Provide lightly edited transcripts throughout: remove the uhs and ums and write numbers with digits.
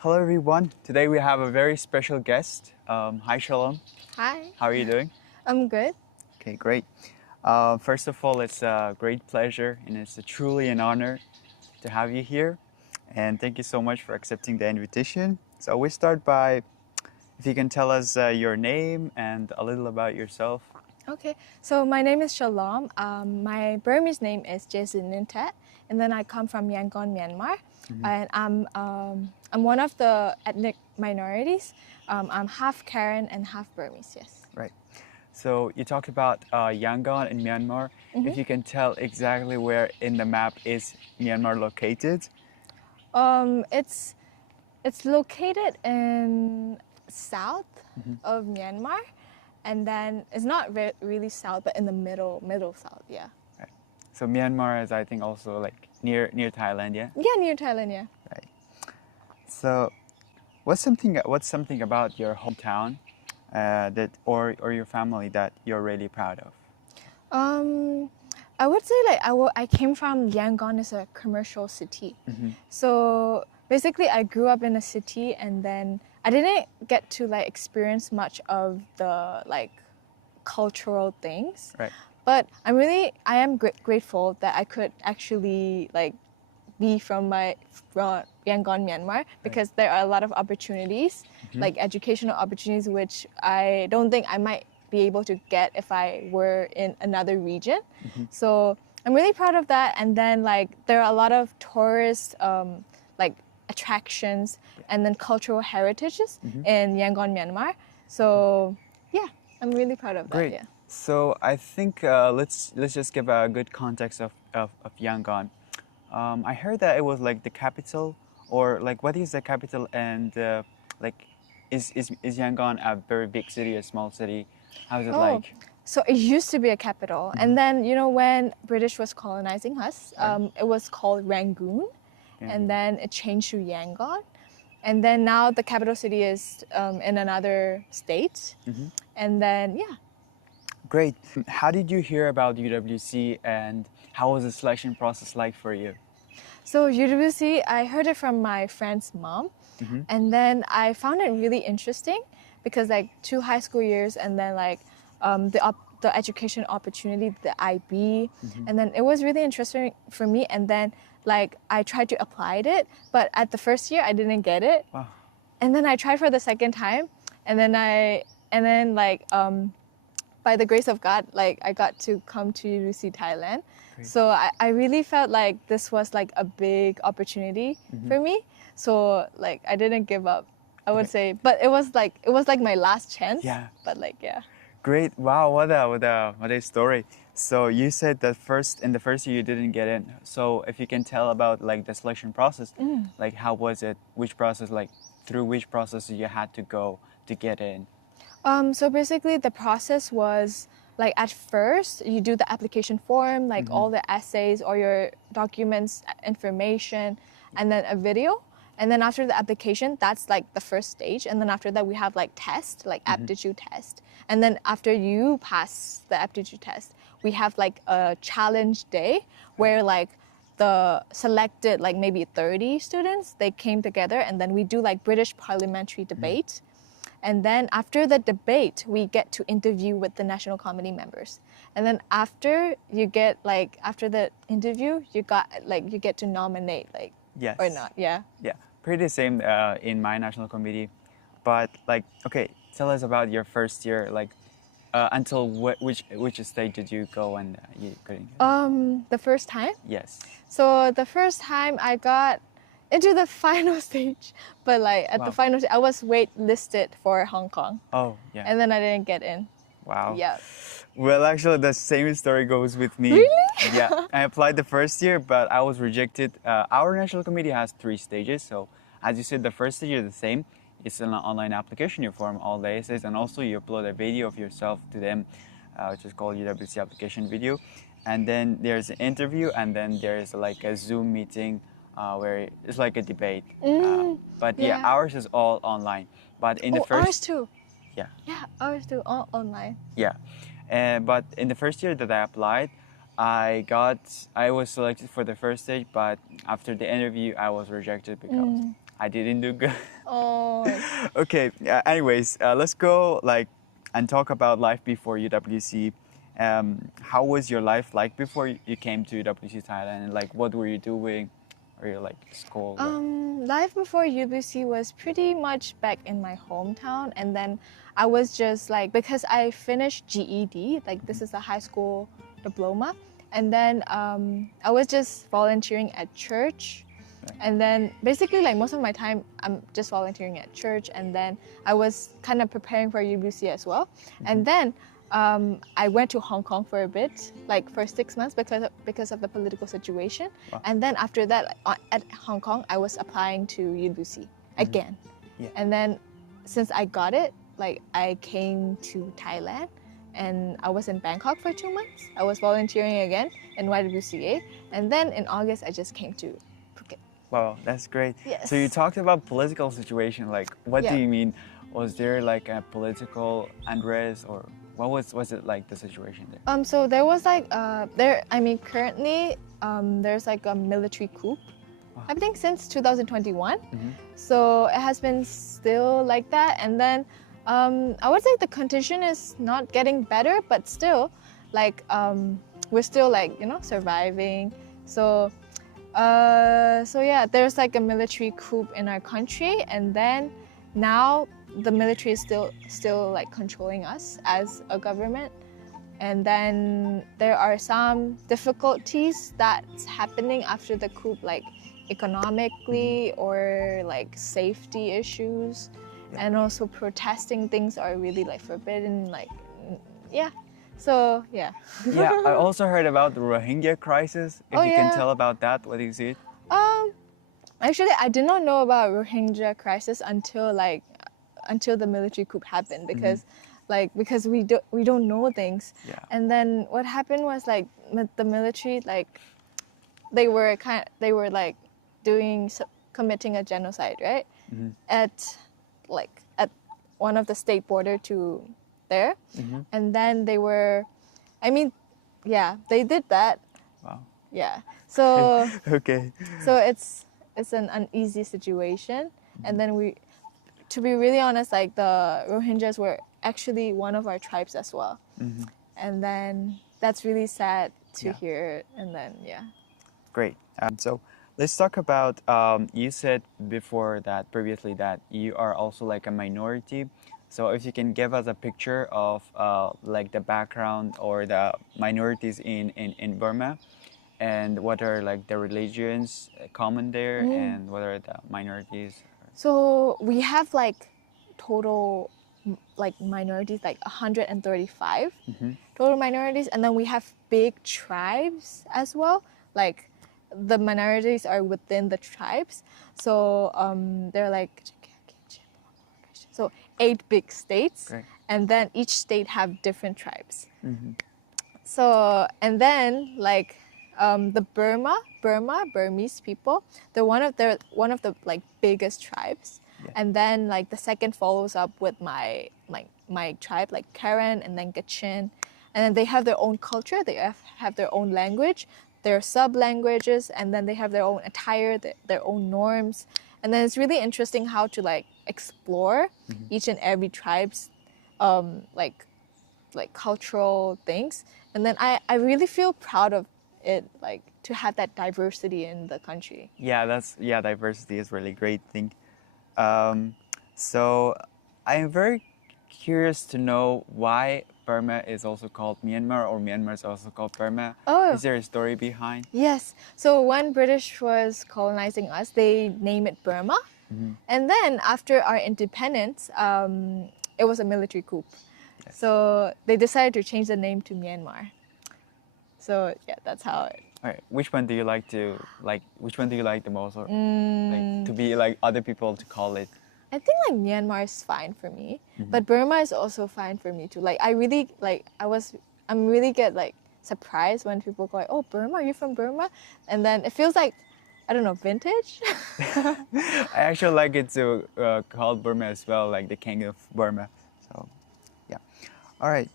Hello everyone. Today we have a very special guest. Hi Shalom. Hi, How are you doing? I'm good. Okay, great. First of all, it's a great pleasure and it's truly an honor to have you here. And thank you so much for accepting the invitation. So we start by, if you can tell us your name and a little about yourself. Okay, so my name is Shalom. My Burmese name is Jason Nintet, and then I come from Yangon, Myanmar, and I'm one of the ethnic minorities. I'm half Karen and half Burmese. Yes. Right. So you talked about Yangon in Myanmar. If you can tell exactly where in the map is Myanmar located. It's located in south of Myanmar, and then it's not really south, but in the middle south. Yeah. Right. So Myanmar is, I think, also like near Thailand, yeah. Yeah, near Thailand. Yeah. Right. So, what's something about your hometown that or your family that you're really proud of? I would say like I came from Yangon, is a commercial city. So basically I grew up in a city, and then I didn't get to like experience much of the like cultural things. Right. But I am grateful that I could actually like be from Yangon, Myanmar, because there are a lot of opportunities, like educational opportunities, which I don't think I might be able to get if I were in another region. So I'm really proud of that. And then like there are a lot of tourist like attractions and then cultural heritages in Yangon, Myanmar. So yeah, I'm really proud of that. Great. Yeah. So I think let's just give a good context of Yangon. I heard that it was like the capital, or like what is the capital, and like is Yangon a very big city, a small city? How's it like? So it used to be a capital, and then when British was colonizing us, it was called Rangoon, and then it changed to Yangon, and then now the capital city is in another state, and then yeah. Great. How did you hear about UWC, and how was the selection process like for you? So UWC, I heard it from my friend's mom, and then I found it really interesting because like 2 high school years, and then like the education opportunity, the IB, and then it was really interesting for me. And then like I tried to apply it, but at the first year I didn't get it. Wow. And then I tried for the second time, and then by the grace of God, like I got to come to UWC Thailand. Great. So I really felt like this was like a big opportunity for me. So like I didn't give up, I would say, but it was like my last chance. Yeah. But like yeah. Great. Wow, what a story. So you said that in the first year you didn't get in. So if you can tell about like the selection process, like how was it? Through which process you had to go to get in? So basically the process was like at first you do the application form, like all the essays or your documents, information, and then a video. And then after the application, that's like the first stage. And then after that we have like test, like aptitude test. And then after you pass the aptitude test, we have like a challenge day where like the selected like maybe 30 students, they came together, and then we do like British parliamentary debate. And then after the debate, we get to interview with the national committee members. And then after the interview, you get to nominate like Yes. or not. Yeah. Yeah, pretty the same in my national committee. But like, okay, tell us about your first year. Like, until which stage did you go and you couldn't? The first time. Yes. So the first time I got into the final stage, but like at the final stage, I was waitlisted for Hong Kong. Oh, yeah. And then I didn't get in. Wow. Yeah. Well, actually, the same story goes with me. Really? Yeah. I applied the first year, but I was rejected. Our national committee has 3 stages. So, as you said, the first stage is the same. It's an online application. You form all the essays, and also you upload a video of yourself to them, which is called UWC application video. And then there's an interview, and then there's like a Zoom meeting where it's like a debate. But yeah, ours is all online. But in the first, ours too. Yeah. Yeah, ours too, all online. Yeah, but in the first year that I applied, I was selected for the first stage, but after the interview, I was rejected because I didn't do good. Oh, Okay. Anyways, let's go like and talk about life before UWC. How was your life like before you came to UWC Thailand? And like, what were you doing? Or you like school? life before UBC was pretty much back in my hometown, and then I was just like, because I finished GED, like this is a high school diploma, and then I was just volunteering at church, and then basically like most of my time I'm just volunteering at church, and then I was kind of preparing for UBC as well, and then I went to Hong Kong for a bit, like for 6 months because of the political situation. Wow. And then after that, at Hong Kong, I was applying to UWC again. Yeah. And then since I got it, like I came to Thailand and I was in Bangkok for 2 months. I was volunteering again in YWCA. And then in August, I just came to Phuket. Wow, that's great. Yes. So you talked about political situation. Like, what do Yeah. you mean? Was there like a political unrest, or what was it like the situation there? So there was like currently there's like a military coup. I think since 2021. So it has been still like that, and then I would say the condition is not getting better, but still like we're still like surviving. So yeah, there's like a military coup in our country, and then now the military is still like controlling us as a government, and then there are some difficulties that's happening after the coup, like economically or like safety issues, and also protesting things are really like forbidden, like yeah. So yeah. Yeah, I also heard about the Rohingya crisis. If you can tell about that, what is it? Actually, I did not know about Rohingya crisis until the military coup happened, because because we don't know things. Yeah. And then what happened was like the military, like they were like committing a genocide, right? At one of the state border to there. And then they were, they did that. Wow. Yeah. So Okay. so it's an uneasy situation. And then to be really honest, like the Rohingyas were actually one of our tribes as well. And then that's really sad to hear. And then Great. So let's talk about, you said previously that you are also like a minority. So if you can give us a picture of like the background or the minorities in Burma, and what are like the religions common there, and what are the minorities? So we have like total like minorities, like 135 total minorities, and then we have big tribes as well. Like the minorities are within the tribes. So they're like 8 big states. Great. And then each state have different tribes. So and then like the Burmese people, they're one of the like biggest tribes. And then like the second follows up with my tribe, like Karen, and then Gachin, and then they have their own culture, they have their own language, their sub languages, and then they have their own attire, their own norms. And then it's really interesting how to like explore each and every tribe's like cultural things. And then I really feel proud of it, like to have that diversity in the country. Yeah, diversity is really great thing. So I'm very curious to know why Burma is also called Myanmar, or Myanmar is also called Burma. Oh. Is there a story behind? Yes. So when British was colonizing us, they named it Burma. And then after our independence, it was a military coup. So they decided to change the name to Myanmar. So yeah, that's how it. All right. Which one do you like the most, or like to be like other people to call it? I think like Myanmar is fine for me, but Burma is also fine for me too. Like I'm really get like surprised when people go like, "Oh, Burma, are you from Burma?" And then it feels like, I don't know, vintage. I actually like it to call Burma as well, like the king of Burma. So yeah. All right.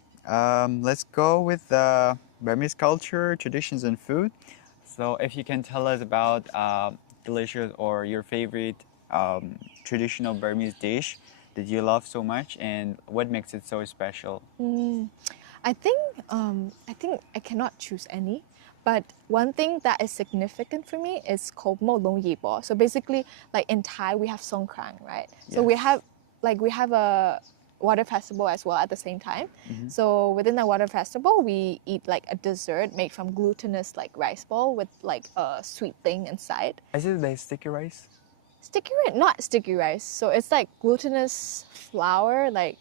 Let's go with Burmese culture, traditions, and food. So if you can tell us about delicious or your favorite traditional Burmese dish that you love so much, and what makes it so special? I think I cannot choose any, but one thing that is significant for me is Kopmo Long Yibo. So basically, like in Thai, we have Songkran, right? So we Yes. have a water festival as well at the same time. So within the water festival, we eat like a dessert made from glutinous like rice ball with like a sweet thing inside. Is it the sticky rice? Sticky rice, not sticky rice. So it's like glutinous flour, like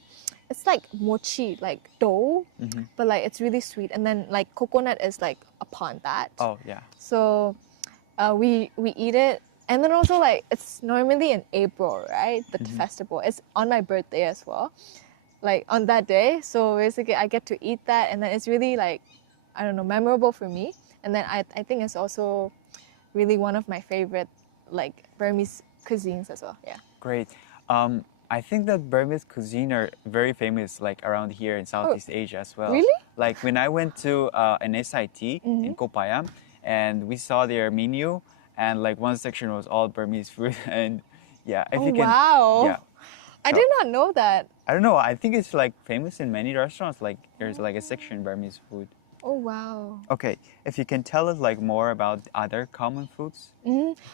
it's like mochi, like dough, but like it's really sweet. And then like coconut is like upon that. Oh yeah. So we eat it, and then also like it's normally in April, right? The festival. It's on my birthday as well, like on that day. So basically, I get to eat that, and then it's really like, I don't know, memorable for me. And then I think it's also really one of my favorite like Burmese cuisines as well. Yeah. Great. I think that Burmese cuisine are very famous like around here in Southeast Asia as well. Really? Like when I went to an SIT in Kopayam, and we saw their menu, and like one section was all Burmese food, and yeah, if you can. Wow. Yeah. I So- did not know that. I don't know. I think it's like famous in many restaurants. Like there's like a section Burmese food. Oh wow. Okay, if you can tell us like more about other common foods.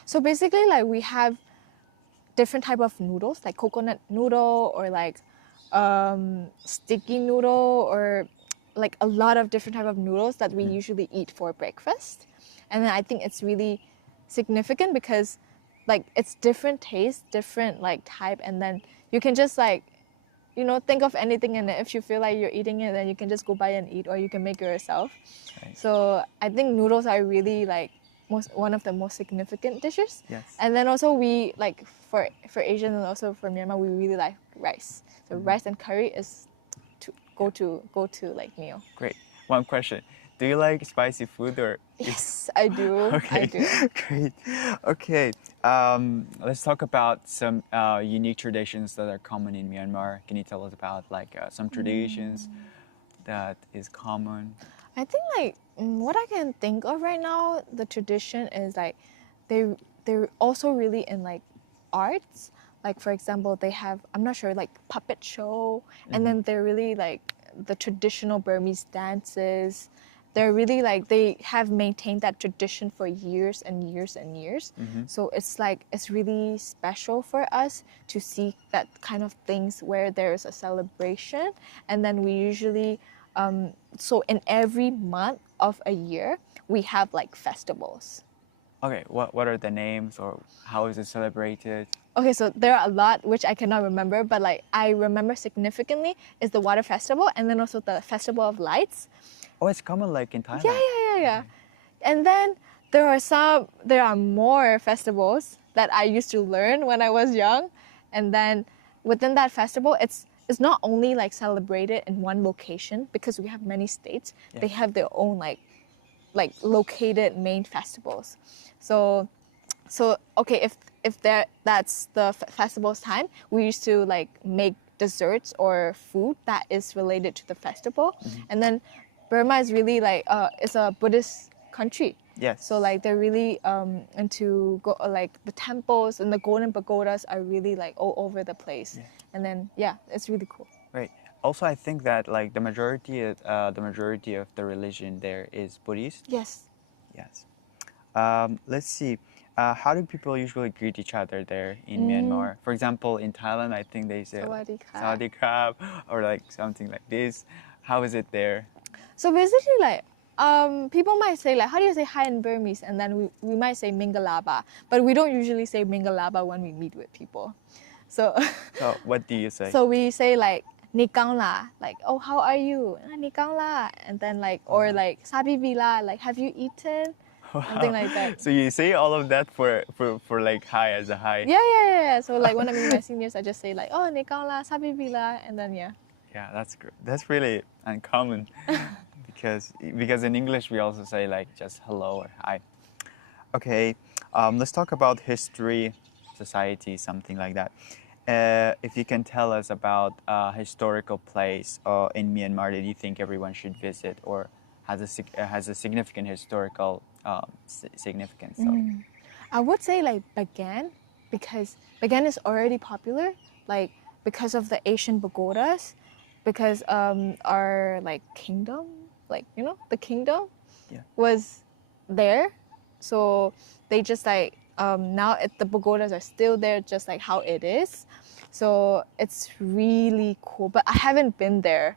So basically, like we have different type of noodles, like coconut noodle or like sticky noodle, or like a lot of different type of noodles that we usually eat for breakfast. And then I think it's really significant because like it's different taste, different like type, and then you can just like, you know, think of anything, and if you feel like you're eating it, then you can just go buy and eat, or you can make it yourself. Right. So I think noodles are really like one of the most significant dishes. Yes. And then also we like for Asian and also for Myanmar, we really like rice. So rice and curry is go to like meal. Great. One question. Do you like spicy food or? Yes, I do. Okay. I do. Great. Okay. Let's talk about some unique traditions that are common in Myanmar. Can you tell us about like some traditions that is common? I think like what I can think of right now, the tradition is like they're also really in like arts. Like for example, they have, I'm not sure, like puppet show, and then they're really like the traditional Burmese dances. They're really like they have maintained that tradition for years and years and years. So it's like it's really special for us to see that kind of things where there's a celebration, and then we usually so in every month of a year we have like festivals. Okay. What are the names or how is it celebrated? Okay, so there are a lot which I cannot remember, but like I remember significantly is the water festival, and then also the festival of lights. Oh, it's common like in Thailand. Yeah. And then there are more festivals that I used to learn when I was young, and then within that festival, it's not only like celebrated in one location because we have many states. Yeah. They have their own like located main festivals. So okay, if that's the festival's time, we used to like make desserts or food that is related to the festival, and then Burma is really like it's a Buddhist country. Yes. So like they're really into like the temples and the golden pagodas are really like all over the place. Yeah. And then yeah, it's really cool. Right. Also, I think that like the majority of the religion there is Buddhist. Yes. Yes. Let's see. How do people usually greet each other there in Myanmar? For example, in Thailand, I think they say like, Sawadee krap. Sawadee krap or like something like this. How is it there? So basically like people might say like, how do you say hi in Burmese? And then we might say Mingalaba, but we don't usually say Mingalaba when we meet with people. So So what do you say? so we say like Nikang la, like oh how are you? Nikang la, and then like or like Sabibi la, like have you eaten? Something like that. So you say all of that for like hi as a hi. Yeah. So like when I meet my seniors, I just say like oh Nikang la, Sabibi la, and then yeah. Yeah, that's good. That's really uncommon because in English we also say like just hello or hi. Okay, let's talk about history, society, something like that. If you can tell us about a historical place in Myanmar that you think everyone should visit or has a significant historical significance. So. I would say like Bagan. because again it's already popular, like because of the Asian pagodas, because our like kingdom, like the kingdom Yeah. was there, so they just like now the pagodas are still there just like how it is, so it's really cool. But I haven't been there.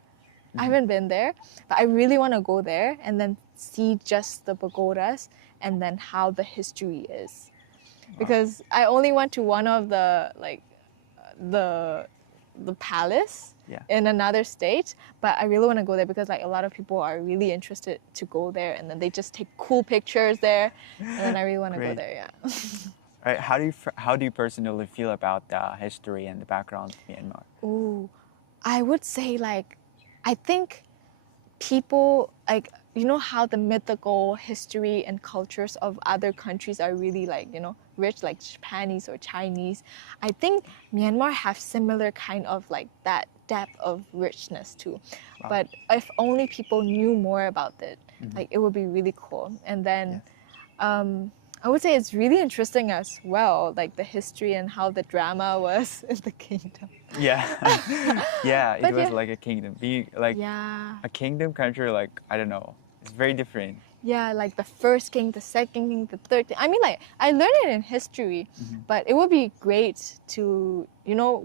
But I really want to go there and then see just the pagodas and then how the history is. Because I only went to one of the like the palace Yeah. in another state, but I really want to go there because like a lot of people are really interested to go there, and then they just take cool pictures there, and then I really want to go Great. there. Yeah. Right. How do you personally feel about the history and the background of Myanmar? Ooh, I would say like, I think people like how the mythical history and cultures of other countries are really like rich, like Japanese or Chinese. I think Myanmar have similar kind of like that depth of richness too. Wow. But if only people knew more about it, like it would be really cool. And then I would say it's really interesting as well, like the history and how the drama was in the kingdom. Yeah. Yeah, it But was yeah. like a kingdom. Being like Yeah. a kingdom country, like I don't know. It's very different. Yeah, like the first king, the second king, the third king. I mean, like, I learned it in history, but it would be great to,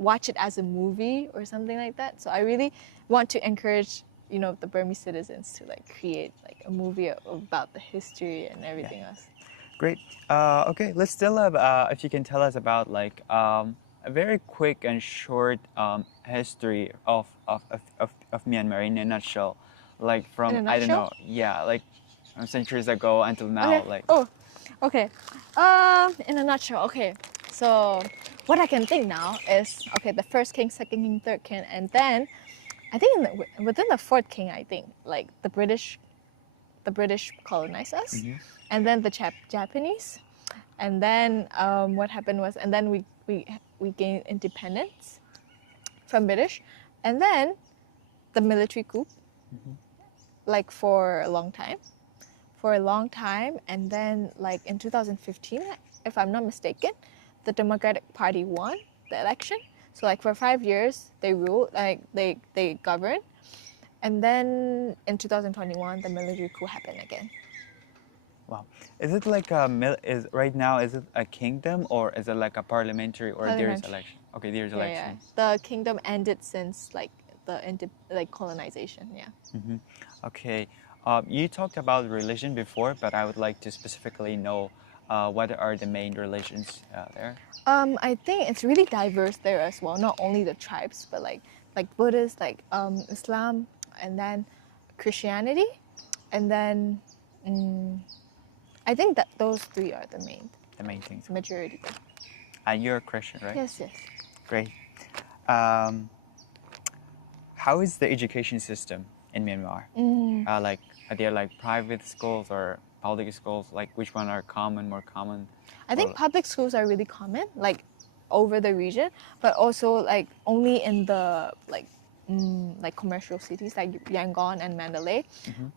watch it as a movie or something like that. So I really want to encourage, the Burmese citizens to, like, create, like, a movie about the history and everything else. Great. Okay, let's still have, if you can tell us about, like, a very quick and short history of Myanmar in a nutshell. Like, from, In a I don't know, nutshell? yeah, like, centuries ago until now. Okay. Like, Oh, okay. In a nutshell, okay. So what I can think now is, okay, the first king, second king, third king, and then I think within the fourth king, I think like the British colonized us, and then the Japanese, and then what happened was, and then we gained independence from British, and then the military coup, like for a long time. And then like in 2015, if I'm not mistaken, the Democratic Party won the election. So like for 5 years they ruled, like they governed, and then in 2021 the military coup happened again. wow. Is it like right now, is it a kingdom or is it like a parliamentary or there's Parliamentary. election? Okay, there's Yeah, yeah. election. The kingdom ended since like like colonization. Yeah. Okay. You talked about religion before, but I would like to specifically know what are the main religions there? I think it's really diverse there as well. Not only the tribes, but like Buddhist, like Islam, and then Christianity, and then I think that those three are the main things. majority. And you're a Christian, right? Yes, yes. Great. How is the education system in Myanmar? Like, are there like private schools or public schools? Like, which one are more common? I think public schools are really common, like over the region, but also like only in the like commercial cities like Yangon and Mandalay.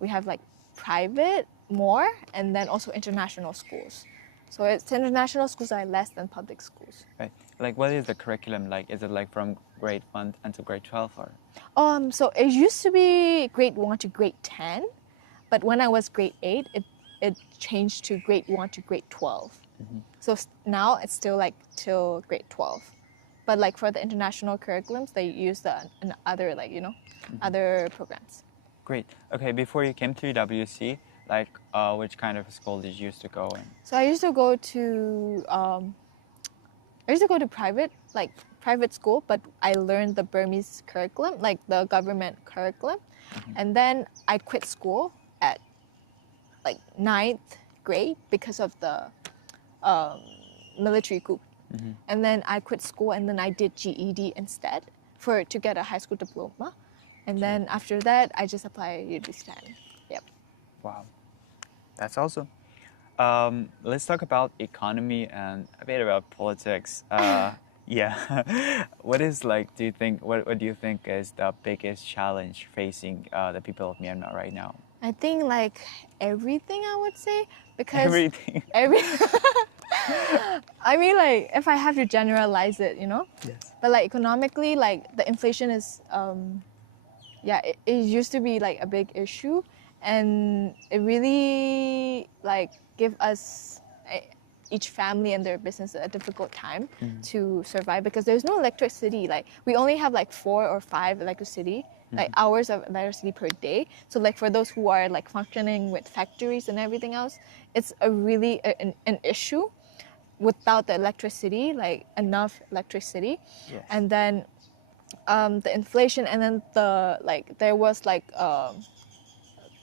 We have like private more, and then also international schools. So international schools are less than public schools. Right. Like, what is the curriculum like? Is it like from grade 1 until grade 12 or? So it used to be grade 1 to grade 10, but when I was grade 8, it changed to grade 1 to grade 12. So now it's still like till grade 12. But like for the international curriculums, they use other like, other programs. Great. Okay, before you came to UWC, like which kind of school did you used to go in? So I used to go to private school, but I learned the Burmese curriculum, like the government curriculum. And then I quit school at like 9th grade because of the military coup. And then I quit school, and then I did GED instead to get a high school diploma. And then after that, I just applied UWC Thailand. Yep. Wow, that's awesome. Let's talk about economy and a bit about politics. Yeah, what is like? What do you think is the biggest challenge facing the people of Myanmar right now? I think like everything, I would say, because Everything. I mean, like, if I have to generalize it, Yes. but like economically, like the inflation is, yeah, it used to be like a big issue, and it really like give us each family and their business a difficult time to survive because there's no electricity. Like we only have like 4 or 5 electricity, like hours of electricity per day. So like for those who are like functioning with factories and everything else, it's a really an issue without the electricity, like enough electricity. Yes. And then the inflation, and then there was like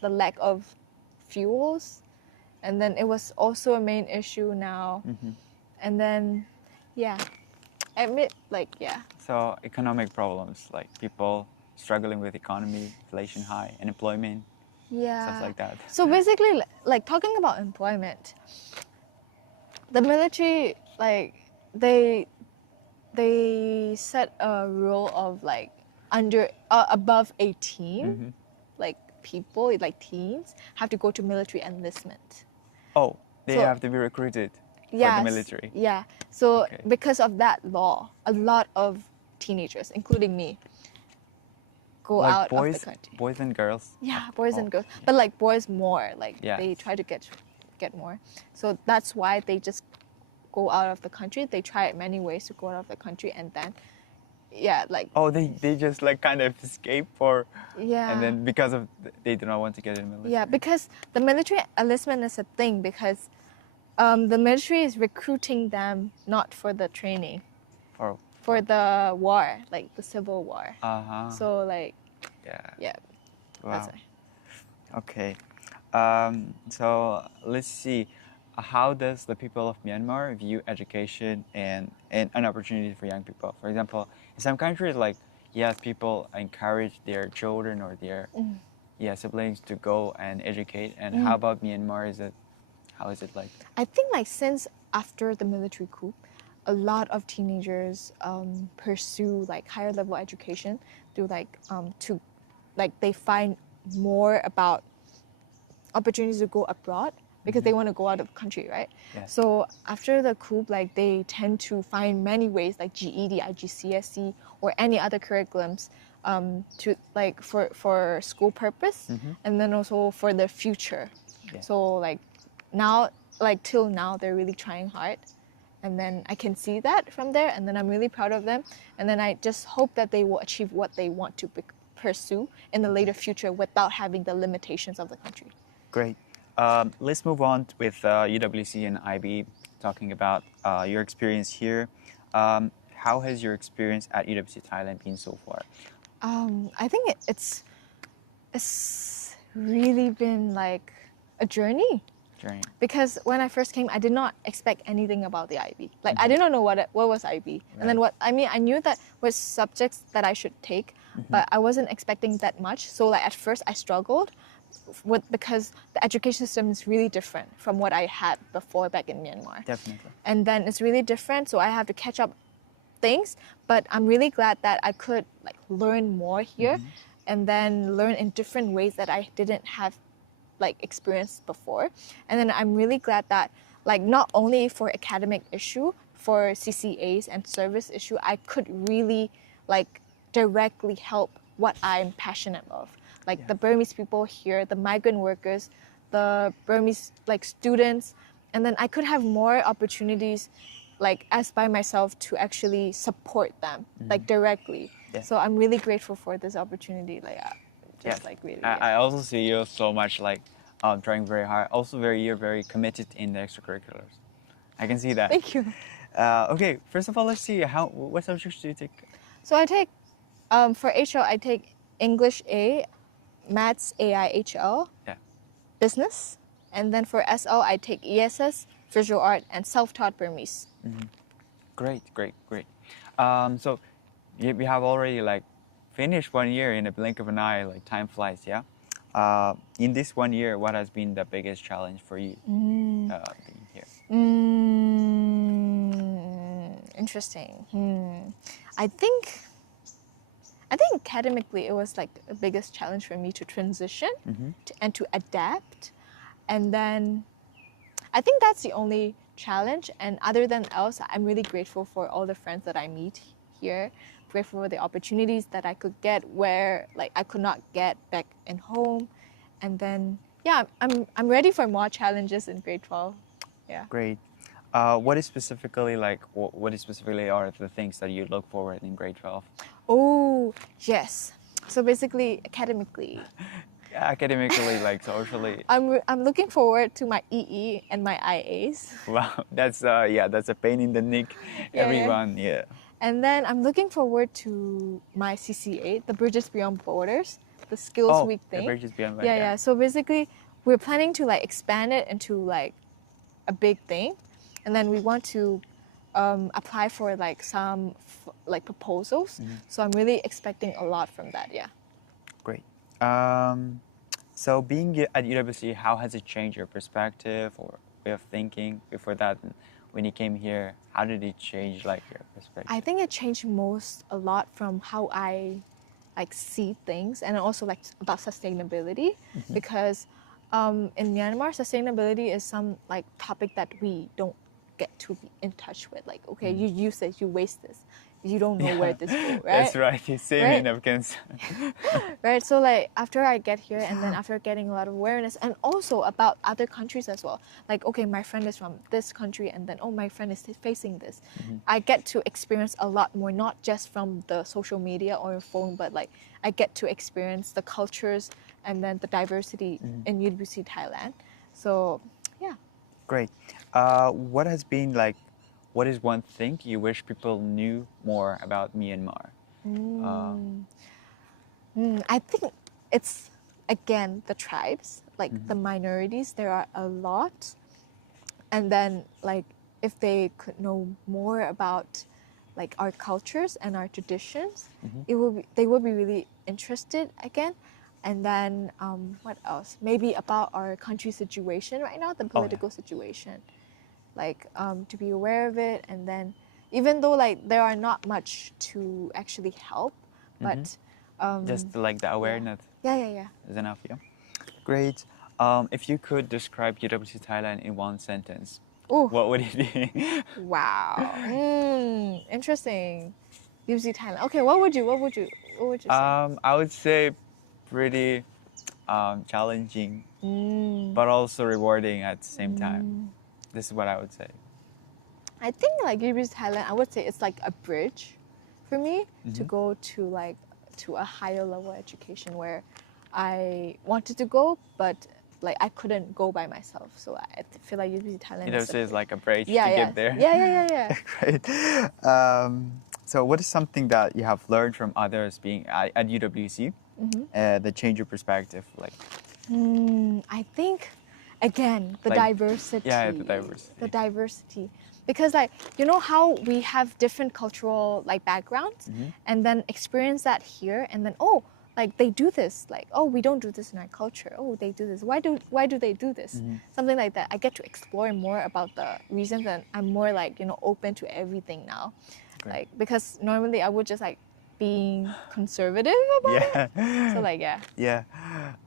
the lack of fuels, and then it was also a main issue now. And then yeah, I admit, like, yeah. So economic problems, like people struggling with economy, inflation high, unemployment, stuff like that. So basically, like talking about employment, the military, like they set a rule of like above 18, like people, like teens, have to go to military enlistment. Oh, they So- have to be recruited for Yes, the military. Yeah. So Okay. because of that law, a lot of teenagers, including me, go Like out boys, of the country. boys and girls. Yeah, boys Oh, and girls, but like boys more. Like Yeah. they try to get more. So that's why they just go out of the country. They try many ways to go out of the country, and then yeah, like Oh, they just like kind of escape, or yeah. and then because of they do not want to get in the military. Yeah, because the military enlistment is a thing because the military is recruiting them not for the training, Or for the war, like the civil war. So like yeah. yeah, Wow. that's why. Okay. So let's see. How does the people of Myanmar view education and an opportunity for young people? For example, in some countries, like yes, people encourage their children or their siblings to go and educate. And how about Myanmar? How is it like? I think like since after the military coup, a lot of teenagers pursue like higher level education through they find more about opportunities to go abroad because they want to go out of the country, right? Yes. So after the coup, like they tend to find many ways like GED, IGCSE, or any other curriculums to like for school purpose, and then also for their future. Yeah. So like now, like till now, they're really trying hard, and then I can see that from there, and then I'm really proud of them, and then I just hope that they will achieve what they want to pursue in the later future without having the limitations of the country. Great. Let's move on with UWC and IB, talking about your experience here. How has your experience at UWC Thailand been so far? I think it's really been like a journey. Because when I first came, I did not expect anything about the IB. Like I did not know what was IB, and then I knew that was subjects that I should take, but I wasn't expecting that much. So like at first I struggled because the education system is really different from what I had before back in Myanmar. Definitely. And then it's really different, so I have to catch up things. But I'm really glad that I could like learn more here, and then learn in different ways that I didn't have like experienced before. And then I'm really glad that like not only for academic issue, for CCAs and service issue, I could really like directly help what I'm passionate of. Like the Burmese people here, the migrant workers, the Burmese like students, and then I could have more opportunities like as by myself to actually support them like directly. Yeah. So I'm really grateful for this opportunity. Like just like really. I also see you so much like trying very hard. Also, you're very committed in the extracurriculars. I can see that. Thank you. Okay, first of all, let's see what subjects do you take? So I take for HL I take English A, Maths AI HL, Yeah. Business, and then for SL I take ESS, Visual Art, and Self-Taught Burmese. Great. So we have already like finished 1 year in a blink of an eye. Like time flies, yeah. In this 1 year, what has been the biggest challenge for you being here? Interesting. I think academically it was like the biggest challenge for me to transition and to adapt, and then I think that's the only challenge. And other than else, I'm really grateful for all the friends that I meet here. Grateful for the opportunities that I could get where like I could not get back in home. And then yeah, I'm ready for more challenges in grade 12. Yeah. Great. What is specifically like? What is specifically are the things that you look forward in grade 12? Oh yes. So basically, academically, Academically, like socially. I'm looking forward to my EE and my IAs. Wow, that's that's a pain in the neck. Yeah, Everyone, yeah. And then I'm looking forward to my CCA, the Bridges Beyond Borders, the Skills Week the thing. bridges beyond. Yeah. So basically, we're planning to like expand it into like a big thing, and then we want to apply for like some like proposals. So I'm really expecting a lot from that. Yeah. Great. So being at UWC, how has it changed your perspective or way of thinking before that? When you came here, how did it change like your perspective? I think it changed a lot from how I like see things, and also like about sustainability, because in Myanmar, sustainability is some like topic that we don't get to be in touch with. Like, okay, you use this, you waste this, you don't know where this goes, right? That's right. Same in Afghanistan. Right. So like after I get here, and then after getting a lot of awareness, and also about other countries as well. Like, okay, my friend is from this country, and then my friend is facing this. I get to experience a lot more, not just from the social media or your phone, but like I get to experience the cultures and then the diversity in UWC Thailand. So yeah. Great. What has been like? What is one thing you wish people knew more about Myanmar? I think it's again the tribes, like the minorities. There are a lot, and then like if they could know more about like our cultures and our traditions, they will be really interested again. And then what else? Maybe about our country situation right now, the political situation. Like to be aware of it, and then even though like there are not much to actually help, but just like the awareness. Yeah. Is enough. Yeah. Great. If you could describe UWC Thailand in one sentence, what would it be? Wow. Interesting. UWC Thailand. Okay, what would you say? I would say pretty challenging, but also rewarding at the same time. This is what I would say. I think like UWC Thailand, I would say it's like a bridge for me to go to a higher level education where I wanted to go, but like I couldn't go by myself. So I feel like UWC Thailand is like a bridge to get there. Yeah. Great. So what is something that you have learned from others being at UWC that changed your perspective? Like, I think again the like, diversity. Yeah, the diversity. The diversity. Because like you know how we have different cultural like backgrounds, and then experience that here, and then like they do this, like we don't do this in our culture. They do this. Why do they do this? Something like that. I get to explore more about the reasons, and I'm more like open to everything now. Great. Like because normally I would just like being conservative about it. So like yeah,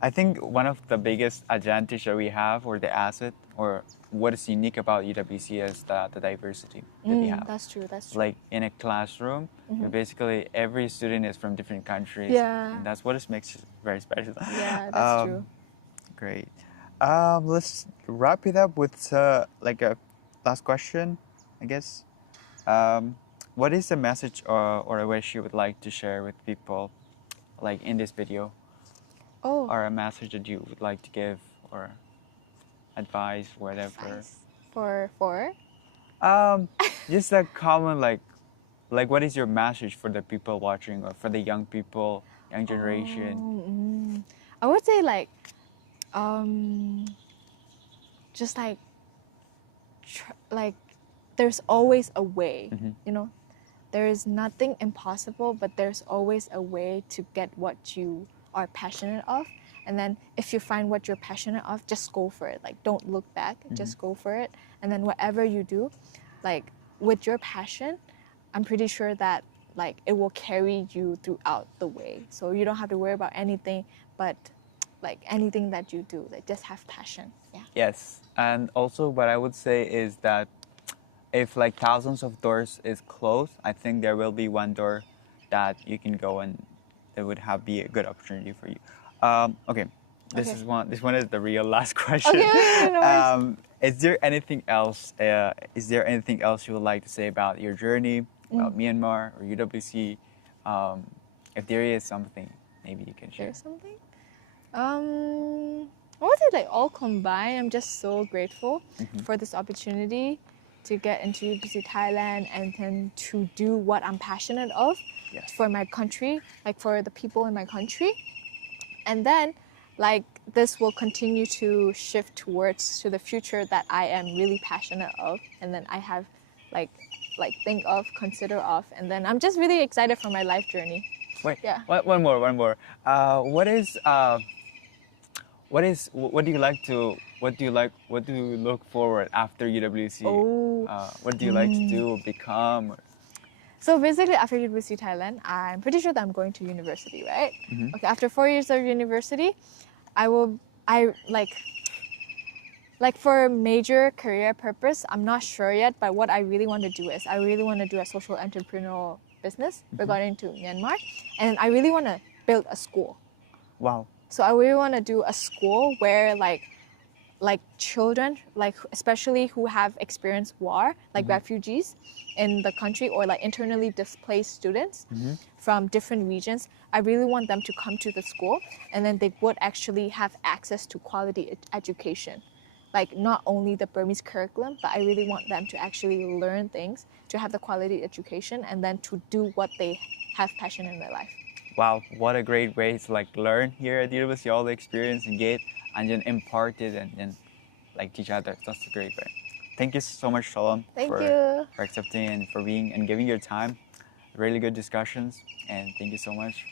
I think one of the biggest advantage that we have, or the asset, or what is unique about UWC is the diversity that we have. That's true. Like in a classroom, basically every student is from different countries. Yeah. And that's what makes it very special. Yeah, that's true. Great. Let's wrap it up with like a last question, I guess. What is a message or a wish you would like to share with people, like in this video? Or a message that you would like to give, or advice, whatever. Advice for? Just a common like what is your message for the people watching, or for the young people, young generation? I would say like, just like there's always a way, There is nothing impossible, but there's always a way to get what you are passionate of. And then if you find what you're passionate of, just go for it. Like don't look back, just go for it. And then whatever you do, like with your passion, I'm pretty sure that like it will carry you throughout the way. So you don't have to worry about anything, but like anything that you do, like just have passion. Yeah. Yes. And also what I would say is that if like thousands of doors is closed, I think there will be one door that you can go and it would be a good opportunity for you. Okay, this Okay. is one. This one is the real last question. Okay, no worries. Is there anything else? Is there anything else you would like to say about your journey, about Myanmar or UWC? If there is something, maybe you can share. There's something. I would say like all combined, I'm just so grateful for this opportunity to get into UWC Thailand and then to do what I'm passionate of for my country, like for the people in my country. And then like this will continue to shift towards to the future that I am really passionate of, and then I have like think of, consider of, and then I'm just really excited for my life journey. Wait, Yeah. one more. What do you look forward after UWC? Oh. What do you like to do, become? So basically, after UWC Thailand, I'm pretty sure that I'm going to university, right? Okay, after 4 years of university, like for major career purpose, I'm not sure yet, but what I really want to do is I really want to do a social entrepreneurial business regarding to Myanmar, and I really want to build a school. Wow. So I really want to do a school where like children, like especially who have experienced war, like refugees in the country or like internally displaced students from different regions, I really want them to come to the school, and then they would actually have access to quality education. Like not only the Burmese curriculum, but I really want them to actually learn things, to have the quality education, and then to do what they have passion in their life. Wow, what a great way to like learn here at the university, all the experience and get, and then impart it and then like teach others. That's a great way. Thank you so much, Shalom, for accepting and for being and giving your time. Really good discussions, and thank you so much.